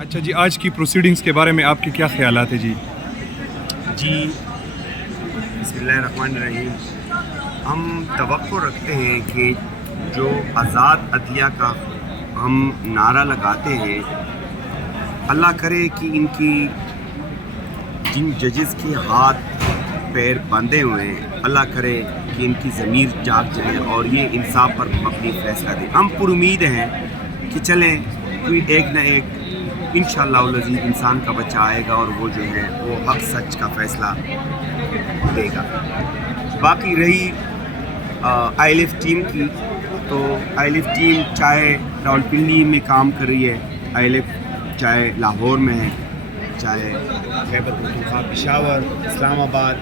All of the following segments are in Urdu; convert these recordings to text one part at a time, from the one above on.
اچھا جی، آج کی پروسیڈنگز کے بارے میں آپ کے کیا خیالات ہیں جی؟ جی بسم اللہ الرحمن الرحیم. ہم توقع رکھتے ہیں کہ جو آزاد عدلیہ کا ہم نعرہ لگاتے ہیں، اللہ کرے کہ ان کی جن ججز کے ہاتھ پیر بندھے ہوئے ہیں، اللہ کرے کہ ان کی ضمیر جاگ جائے اور یہ انصاف پر اپنی فیصلہ دیں. ہم پر امید ہیں کہ چلیں کوئی ایک نہ ایک انشاءاللہ العزیز انسان کا بچہ آئے گا اور وہ جو ہے وہ حق سچ کا فیصلہ دے گا. باقی رہی آئی ایل ایف ٹیم کی، تو آئی ایل ایف ٹیم چاہے راولپنڈی میں کام کر رہی ہے، آئی ایل ایف چاہے لاہور میں ہے، چاہے خیبر پختونخوا، پشاور، اسلام آباد،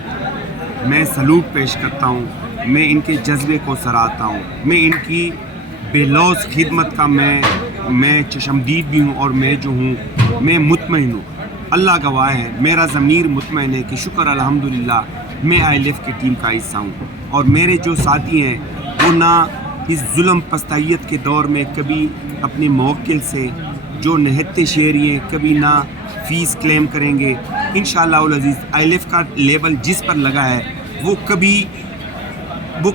میں سلوٹ پیش کرتا ہوں. میں ان کے جذبے کو سراہتا ہوں. میں ان کی بے لوث خدمت کا میں چشمدید بھی ہوں، اور میں جو ہوں میں مطمئن ہوں. اللہ گواہ ہے، میرا ضمیر مطمئن ہے کہ شکر الحمدللہ میں آئی ایل ایف کی ٹیم کا حصہ ہوں. اور میرے جو ساتھی ہیں وہ نہ اس ظلم پستائیت کے دور میں کبھی اپنے موکل سے جو نہتے شیری ہیں کبھی نہ فیس کلیم کریں گے. انشاءاللہ العزیز آئی ایل ایف کا لیبل جس پر لگا ہے وہ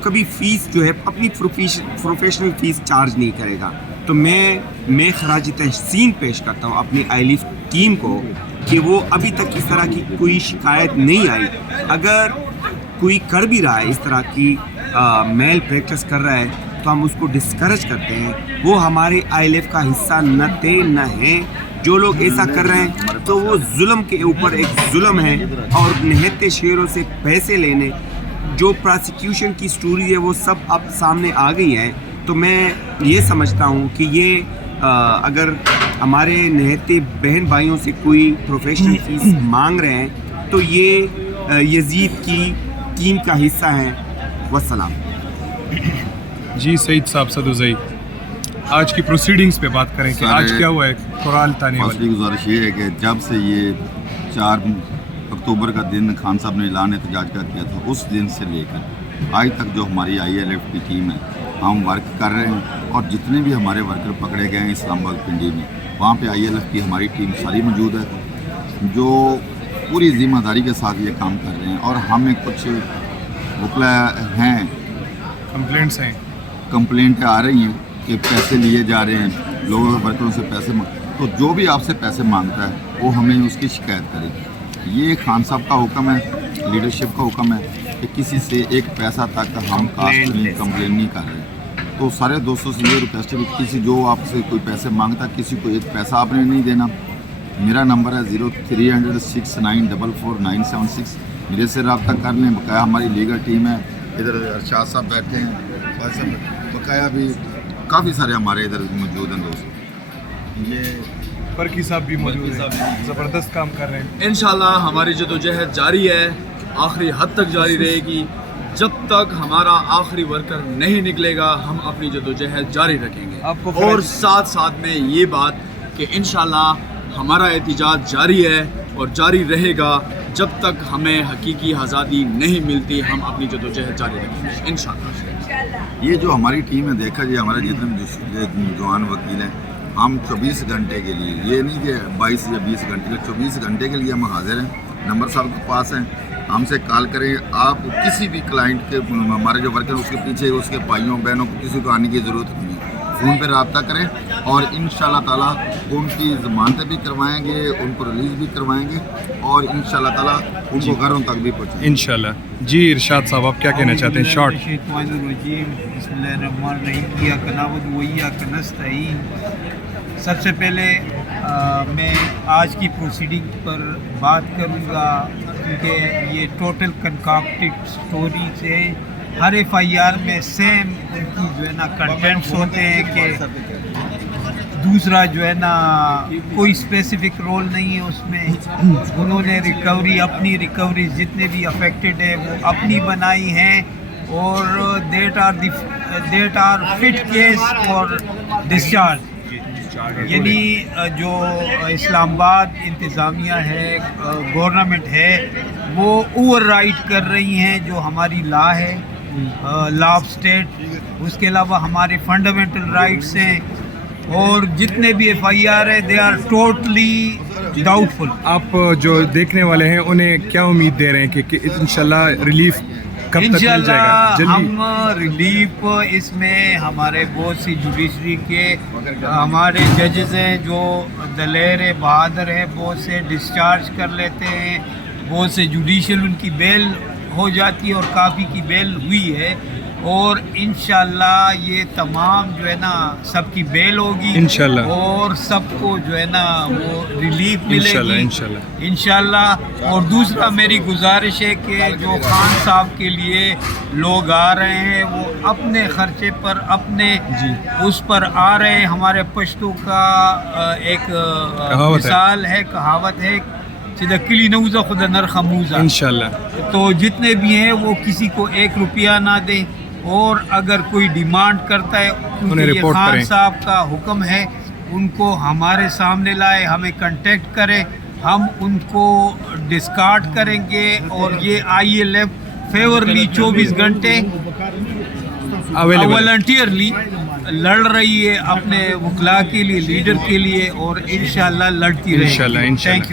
کبھی فیس جو ہے اپنی پروفیشنل فیس چارج نہیں کرے گا. تو میں خراج تحسین پیش کرتا ہوں اپنی آئی ایل ایف ٹیم کو کہ وہ ابھی تک اس طرح کی کوئی شکایت نہیں آئی. اگر کوئی کر بھی رہا ہے اس طرح کی میل پریکٹس کر رہا ہے تو ہم اس کو ڈسکریج کرتے ہیں. وہ ہمارے آئی ایل ایف کا حصہ نہ تھے نہ ہیں. جو لوگ ایسا کر رہے ہیں تو وہ ظلم کے اوپر ایک ظلم ہے، اور نہتے شیروں سے پیسے لینے جو پراسیکیوشن کی سٹوری ہے وہ سب اب سامنے آ گئی ہے. تو میں یہ سمجھتا ہوں کہ یہ اگر ہمارے نہتے بہن بھائیوں سے کوئی پروفیشنل فیس مانگ رہے ہیں تو یہ یزید کی ٹیم کا حصہ ہیں. والسلام. جی سعید صاحب صدوزئی، آج کی پروسیڈنگز پہ بات کریں کہ آج کیا ہوا ہے قرآن تانے والی. اصلی گزارش یہ ہے کہ جب سے یہ 4 اکتوبر کا دن خان صاحب نے اعلان احتجاج کا کیا تھا، اس دن سے لے کر آج تک جو ہماری آئی ایل ایف کی ٹیم ہے ہم ورک کر رہے ہیں. اور جتنے بھی ہمارے ورکر پکڑے گئے ہیں اسلام آباد پنڈی میں، وہاں پہ آئی ایل ایف کی ہماری ٹیم ساری موجود ہے جو پوری ذمہ داری کے ساتھ یہ کام کر رہے ہیں. اور ہمیں کچھ وکلا ہیں، کمپلینٹیں آ رہی ہیں کہ پیسے لیے جا رہے ہیں، لوگوں ورکروں سے پیسے تو جو بھی آپ سے پیسے مانگتا ہے وہ ہمیں اس کی شکایت کرے. یہ خان صاحب کا حکم ہے، لیڈرشپ کا حکم ہے کہ کسی سے ایک پیسہ تک ہم کاسٹ میں کمپلین نہیں کر رہے. تو سارے دوستوں سے یہ ریکویسٹ ہے کہ کسی جو آپ سے کوئی پیسے مانگتا ہے، کسی کو ایک پیسہ آپ نے نہیں دینا. میرا نمبر ہے 030069444976. میرے سے رابطہ کر لیں. بقایا ہماری لیگل ٹیم ہے، ادھر ارشاد صاحب بیٹھے ہیں، بقایا بھی کافی سارے ہمارے ادھر موجود ہیں دوست. یہ فرقی صاحب بھی موجود ہیں، زبردست کام کر رہے ہیں. انشاءاللہ ہماری جدوجہد جاری ہے، آخری حد تک جاری رہے گی. جب تک ہمارا آخری ورکر نہیں نکلے گا ہم اپنی جدوجہد جاری رکھیں گے. اور ساتھ ساتھ میں یہ بات کہ انشاءاللہ ہمارا احتجاج جاری ہے اور جاری رہے گا جب تک ہمیں حقیقی آزادی نہیں ملتی. ہم اپنی جدوجہد جاری رکھیں گے انشاءاللہ. یہ جو ہماری ٹیم ہے، دیکھا جائے ہمارے جتنے جوان وکیل ہیں، ہم 24 گھنٹے کے لیے، یہ نہیں کہ 22 یا 20 گھنٹے کے، 24 گھنٹے کے لیے ہم حاضر ہیں. نمبر صاحب کے پاس ہیں، ہم سے کال کریں. آپ کسی بھی کلائنٹ کے، ہمارے جو ورکر اس کے پیچھے اس کے بھائیوں بہنوں کو کسی کو آنے کی ضرورت نہیں ہے. فون پہ رابطہ کریں اور انشاءاللہ تعالیٰ ان کی ضمانتیں بھی کروائیں گے، ان کو ریلیز بھی کروائیں گے، اور انشاءاللہ تعالیٰ ان کو گھروں تک بھی پہنچائیں گے انشاءاللہ. جی ارشاد صاحب آپ کیا کہنا چاہتے ہیں شارٹ؟ بسم اللہ الرحمن الرحیم. ایاک نعبد و ایاک نستعین. سب سے پہلے میں آج کی پروسیڈنگ پر بات کروں گا کیونکہ یہ ٹوٹل کنکاکٹڈ سٹوری سے ہر ایف آئی آر میں سیم ان کی جو ہے نا کنٹینٹس ہوتے ہیں کہ دوسرا جو ہے نا کوئی اسپیسیفک رول نہیں ہے اس میں. انہوں نے اپنی ریکوری جتنے بھی افیکٹڈ ہیں وہ اپنی بنائی ہیں، اور that are fit case for discharge. یعنی جو اسلام آباد انتظامیہ ہے، گورنمنٹ ہے، وہ اوور رائٹ کر رہی ہیں جو ہماری لا ہے، لا آف اسٹیٹ. اس کے علاوہ ہمارے فنڈامنٹل رائٹس ہیں. اور جتنے بھی FIR ہے دے آر ٹوٹلی ڈاؤٹ فل. آپ جو دیکھنے والے ہیں انہیں کیا امید دے رہے ہیں کہ انشاءاللہ ریلیف کب تک مل جائے گا؟ جلدی. ہم ریلیف اس میں ہمارے بہت سی جوڈیشری کے ہمارے ججز ہیں جو دلیر بہادر ہیں, بہت سے ڈسچارج کر لیتے ہیں, بہت سے جوڈیشل ان کی بیل ہو جاتی ہے اور کافی کی بیل ہوئی ہے, اور انشاءاللہ یہ تمام جو ہے نا سب کی بیل ہوگی انشاءاللہ, اور سب کو جو ہے نا وہ ریلیف ملے گی انشاءاللہ. انشاءاللہ. اور دوسرا میری گزارش ہے کہ جو خان صاحب کے لیے لوگ آ رہے ہیں وہ اپنے خرچے پر اپنے اس پر آ رہے ہیں. ہمارے پشتو کا ایک مثال ہے, کہاوت ہے, سیدھا کلی نوزہ خدا نرخموزہ. انشاءاللہ تو جتنے بھی ہیں وہ کسی کو 1 روپیہ نہ دیں, اور اگر کوئی ڈیمانڈ کرتا ہے انہیں یہ رپورٹ خان کریں. صاحب کا حکم ہے, ان کو ہمارے سامنے لائے, ہمیں کنٹیکٹ کریں, ہم ان کو ڈسکارڈ کریں گے. اور یہ ILF فیورلی 24 گھنٹے والنٹیئرلی لڑ رہی ہے اپنے وکلا کے لیے, لیڈر کے لیے, اور انشاءاللہ لڑتی رہے. انشاءاللہ. Thank you.